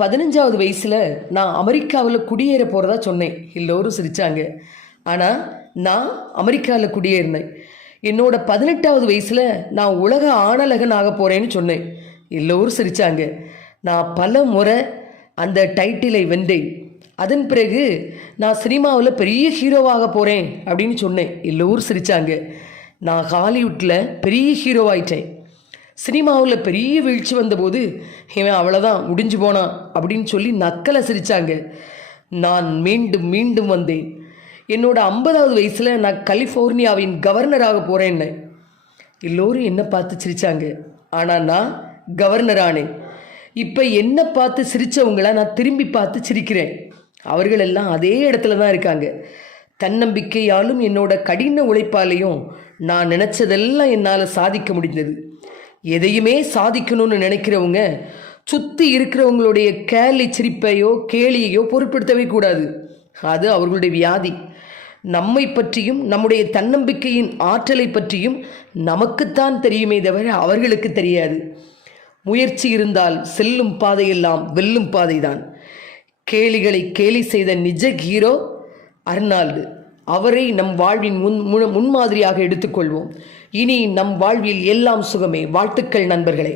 15வது வயசில் நான் அமெரிக்காவில் குடியேற போகிறதா சொன்னேன். எல்லோரும் சிரித்தாங்க. ஆனால் நான் அமெரிக்காவில் குடியேறினேன். என்னோட 18வது வயசில் நான் உலக ஆணழகன் ஆக போகிறேன்னு சொன்னேன். எல்லோரும் சிரித்தாங்க. நான் பல முறை அந்த டைட்டிலை வென்றேன். அதன் பிறகு நான் சினிமாவில் பெரிய ஹீரோவாக போகிறேன் அப்படின்னு சொன்னேன். எல்லோரும் சிரித்தாங்க. நான் ஹாலிவுட்டில் பெரிய ஹீரோவாயிட்டேன். சினிமாவில் பெரிய வீழ்ச்சி வந்தபோது இவன் அவ்வளோதான் முடிஞ்சு போனான் அப்படின்னு சொல்லி நக்கலை சிரித்தாங்க. நான் மீண்டும் மீண்டும் வந்தேன். என்னோட 50வது வயசில் நான் கலிஃபோர்னியாவின் கவர்னராக போகிறேன்னு எல்லோரும் என்னை பார்த்து சிரித்தாங்க. ஆனால் நான் கவர்னர் ஆனேன். இப்போ என்னை பார்த்து சிரித்தவங்கள நான் திரும்பி பார்த்து சிரிக்கிறேன். அவர்களெல்லாம் அதே இடத்துல தான் இருக்காங்க. தன்னம்பிக்கையாலும் என்னோட கடின உழைப்பாலையும் நான் நினச்சதெல்லாம் என்னால் சாதிக்க முடிந்தது. எதையுமே சாதிக்கணும்னு நினைக்கிறவங்க சுற்றி இருக்கிறவங்களுடைய கேலி சிரிப்பையோ கேலியையோ பொருட்படுத்தவே கூடாது. அது அவர்களுடைய வியாதி. நம்மை பற்றியும் நம்முடைய தன்னம்பிக்கையின் ஆற்றலை பற்றியும் நமக்குத்தான் தெரியுமே தவிர அவர்களுக்கு தெரியாது. முயற்சி இருந்தால் செல்லும் பாதையெல்லாம் வெல்லும் பாதைதான். கேலிகளை கேலி செய்த நிஜ ஹீரோ அர்னால்டு. அவரை நம் வாழ்வின் முன்மாதிரியாக எடுத்துக்கொள்வோம். இனி நம் வாழ்வில் எல்லாம் சுகமே. வாழ்த்துக்கள் நண்பர்களே.